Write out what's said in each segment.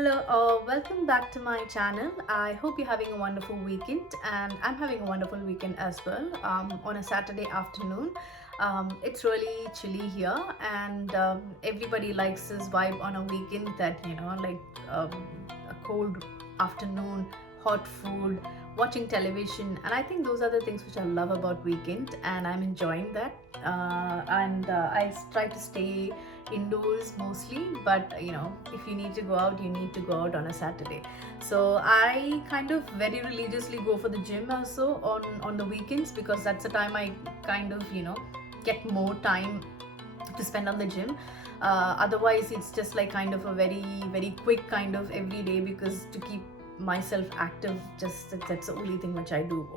Hello, welcome back to my channel. I hope you're having a wonderful weekend, and I'm having a wonderful weekend as well. On a Saturday afternoon, it's really chilly here, and everybody likes this vibe on a weekend that a cold afternoon, hot food, watching television, and I think those are the things which I love about weekend, and I'm enjoying that. I try to stay indoors mostly, but if you need to go out, you need to go out on a Saturday. So I kind of very religiously go for the gym also on the weekends, because that's the time I kind of get more time to spend on the gym. Otherwise it's just like kind of a very very quick kind of every day, because to keep myself active, just that's the only thing which I do,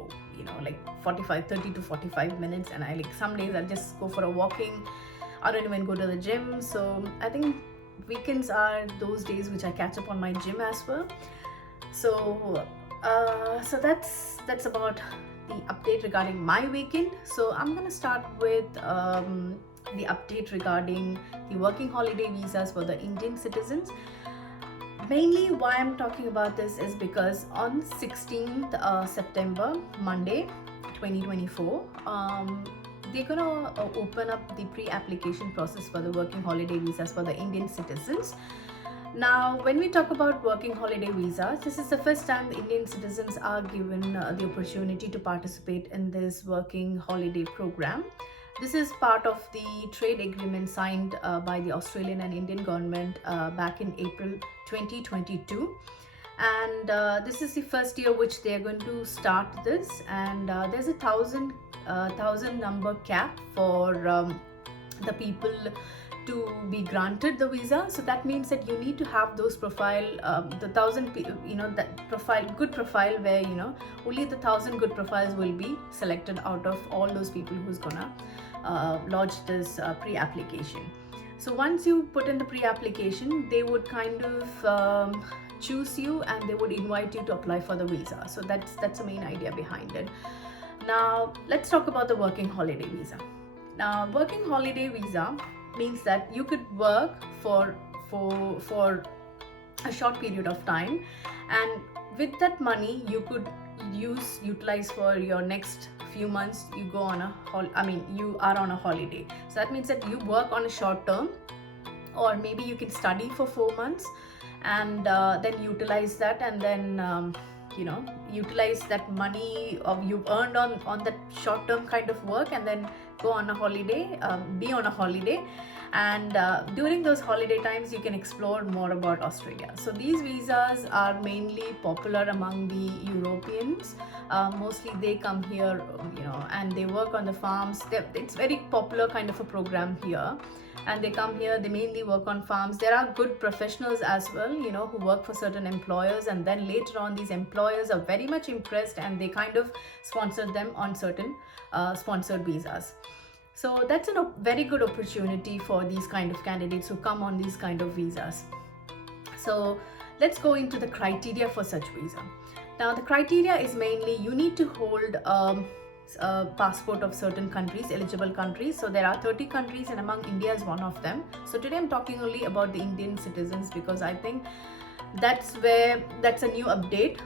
like 30 to 45 minutes. And I like some days I just go for a walking. I don't even go to the gym. So I think weekends are those days which I catch up on my gym as well. So that's about the update regarding my weekend. So I'm gonna start with the update regarding the working holiday visas for the Indian citizens. Mainly why I'm talking about this is because on 16th September, Monday 2024, they're gonna open up the pre-application process for the working holiday visas for the Indian citizens. Now, when we talk about working holiday visas, this is the first time the Indian citizens are given the opportunity to participate in this working holiday program. This is part of the trade agreement signed by the Australian and Indian government back in April 2022. And this is the first year which they are going to start this. And there's a thousand number cap for the people to be granted the visa. So that means that you need to have those profile, the that profile, good profile, where only the 1,000 good profiles will be selected out of all those people who's gonna lodge this pre-application. So once you put in the pre-application, they would kind of choose you, and they would invite you to apply for the visa. So that's the main idea behind it. Now let's talk about the working holiday visa. Now, working holiday visa means that you could work for a short period of time, and with that money you could utilize for your next few months. You go on you are on a holiday. So that means that you work on a short term, or maybe you can study for 4 months, and then utilize that, and then utilize that money of you've earned on that short term kind of work, and then go on a holiday, be on a holiday. And during those holiday times you can explore more about Australia. So these visas are mainly popular among the Europeans. Mostly they come here, and they work on the farms. It's very popular kind of a program here, and they come here, they mainly work on farms. There are good professionals as well, who work for certain employers, and then later on these employers are very much impressed, and they kind of sponsor them on certain sponsored visas. So that's a very good opportunity for these kind of candidates who come on these kind of visas. So let's go into the criteria for such visa. Now the criteria is mainly you need to hold a passport of certain countries, eligible countries. So there are 30 countries, and among India is one of them. So today I'm talking only about the Indian citizens, because I think that's a new update.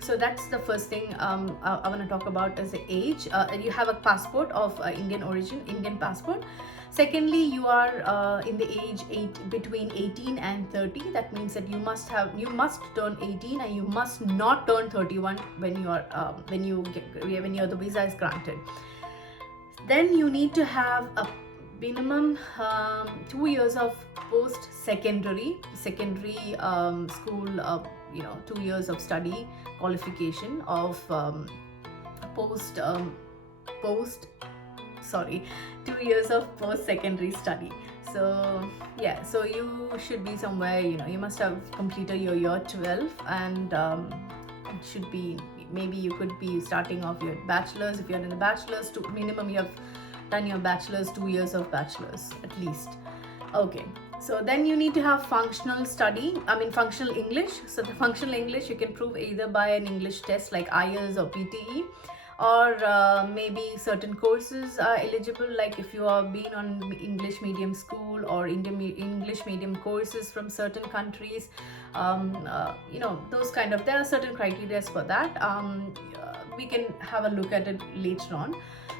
So that's the first thing I want to talk about is the age. You have a passport of Indian origin, Indian passport. Secondly, you are in the age between 18 and 30. That means that you must turn 18, and you must not turn 31 when the visa is granted. Then you need to have a minimum 2 years of post-secondary school, 2 years of study qualification of 2 years of post-secondary study. So yeah, so you should be somewhere, you must have completed your year 12, and it should be, maybe you could be starting off your bachelor's. If you're in the bachelor's, to minimum you have done your bachelor's, 2 years of bachelor's at least. Okay, so then you need to have functional English. So the functional English you can prove either by an English test like IELTS or PTE, or maybe certain courses are eligible, like if you are been on English medium school or English medium courses from certain countries, those kind of, there are certain criteria for that. We can have a look at it later on.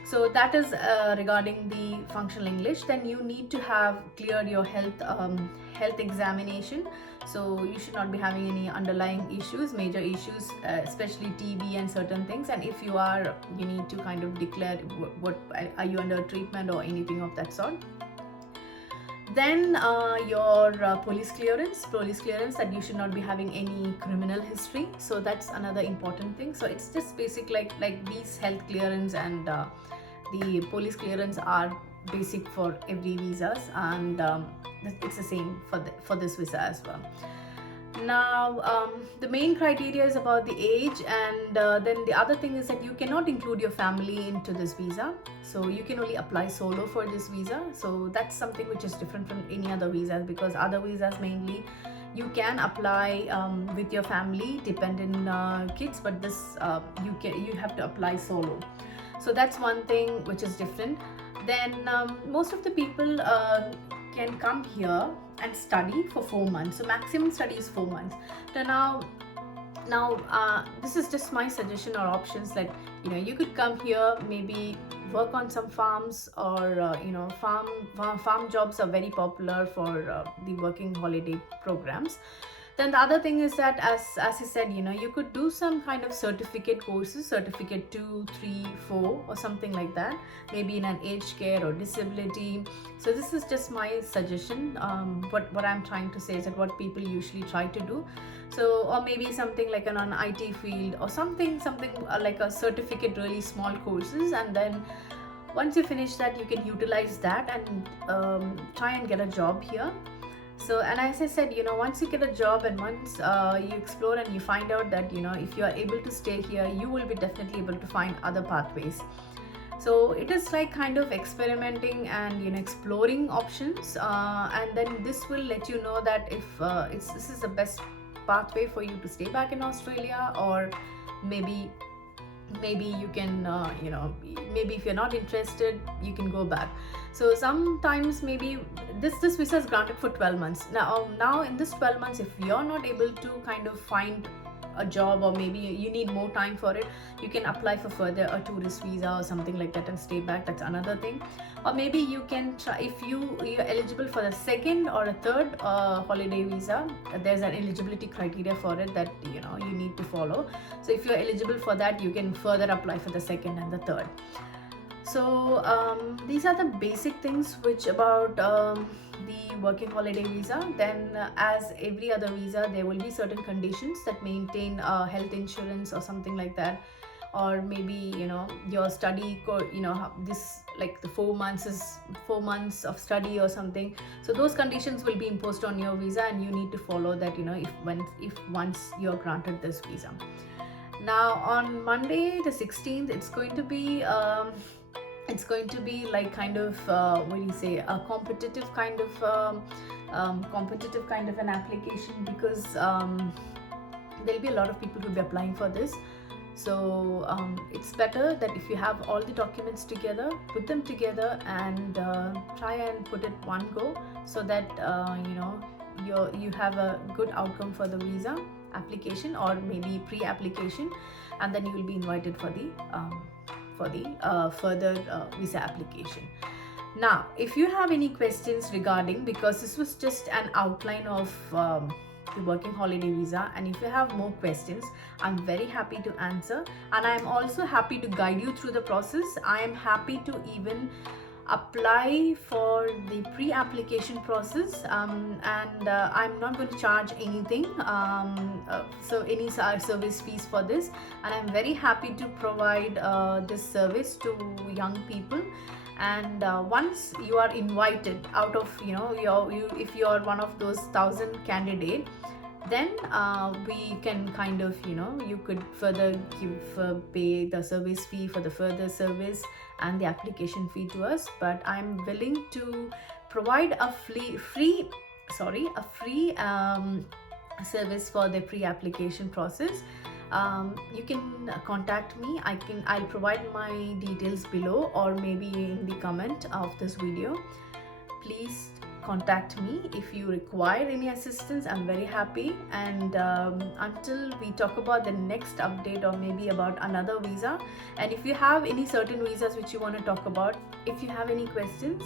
So that is regarding the functional English. Then you need to have cleared your health examination. So you should not be having any underlying issues, major issues, especially TB and certain things. And if you are, you need to kind of declare what are you under treatment or anything of that sort. Then your police clearance that you should not be having any criminal history. So that's another important thing. So it's just basic, like these health clearance and the police clearance are basic for every visas, and it's the same for this visa as well. Now the main criteria is about the age, and then the other thing is that you cannot include your family into this visa, so you can only apply solo for this visa. So that's something which is different from any other visas, because other visas mainly you can apply with your family dependent kids, but this you have to apply solo. So that's one thing which is different. Then most of the people can come here and study for 4 months. So maximum study is 4 months. Now this is just my suggestion or options. Like, you could come here, maybe work on some farms, or farm jobs are very popular for the working holiday programs. Then the other thing is that, as I said, you could do some kind of certificate courses, certificate 2, 3, 4 or something like that, maybe in an aged care or disability. So this is just my suggestion. What I'm trying to say is that what people usually try to do. So, or maybe something like an IT field, or something like a certificate, really small courses, and then once you finish that, you can utilize that and try and get a job here. So, and as I said, once you get a job and once you explore and you find out that, if you are able to stay here, you will be definitely able to find other pathways. So it is like kind of experimenting and, exploring options. And then this will let you know that if this is the best pathway for you to stay back in Australia, or maybe you can, maybe if you're not interested, you can go back. So sometimes maybe this visa is granted for 12 months. Now in this 12 months, if you're not able to kind of find a job, or maybe you need more time for it, you can apply for further a tourist visa or something like that and stay back. That's another thing. Or maybe you can try, if you're eligible for the second or a third holiday visa, there's an eligibility criteria for it that you need to follow. So if you're eligible for that, you can further apply for the second and the third. So these are the basic things which about the working holiday visa. Then as every other visa, there will be certain conditions that maintain health insurance or something like that, or maybe your study this, like the 4 months is 4 months of study or something. So those conditions will be imposed on your visa, and you need to follow that if once you're granted this visa. Now on Monday the 16th, it's going to be like kind of a competitive kind of an application, because there'll be a lot of people who will be applying for this. So it's better that if you have all the documents together, put them together and try and put it one go, so that you have a good outcome for the visa application, or maybe pre-application, and then you will be invited for the further visa application. Now, if you have any questions regarding, because this was just an outline of the working holiday visa, and if you have more questions, I'm very happy to answer, and I'm also happy to guide you through the process. I am happy to even apply for the pre-application process, and I'm not going to charge anything, so any service fees for this, and I'm very happy to provide this service to young people. And once you are invited out of if you are one of those 1,000 candidate, then we can kind of you could further pay the service fee for the further service and the application fee to us. But I'm willing to provide a free service for the pre-application process. you can contact me. I'll provide my details below or maybe in the comment of this video. Please contact me if you require any assistance. I'm very happy. And until we talk about the next update or maybe about another visa, and if you have any certain visas which you want to talk about, if you have any questions,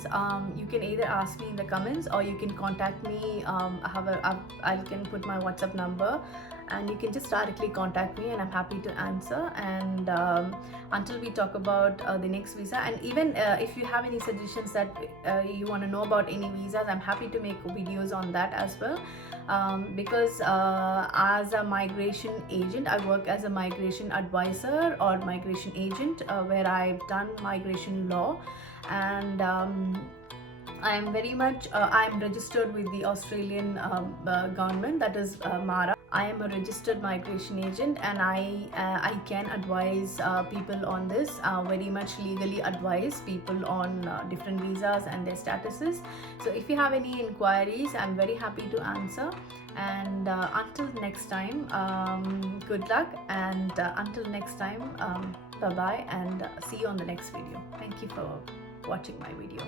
you can either ask me in the comments or you can contact me. I can put my WhatsApp number and you can just directly contact me and I'm happy to answer. And until we talk about the next visa, and even if you have any suggestions that you want to know about any visas, I'm happy to make videos on that as well. Because as a migration agent, I work as a migration advisor or migration agent, where I've done migration law. And I am very much I am registered with the Australian government, that is MARA. I am a registered migration agent, and I can advise people on this, very much legally advise people on different visas and their statuses. So if you have any inquiries, I'm very happy to answer. And until next time, good luck. And until next time, bye bye, and see you on the next video. Thank you for watching my video.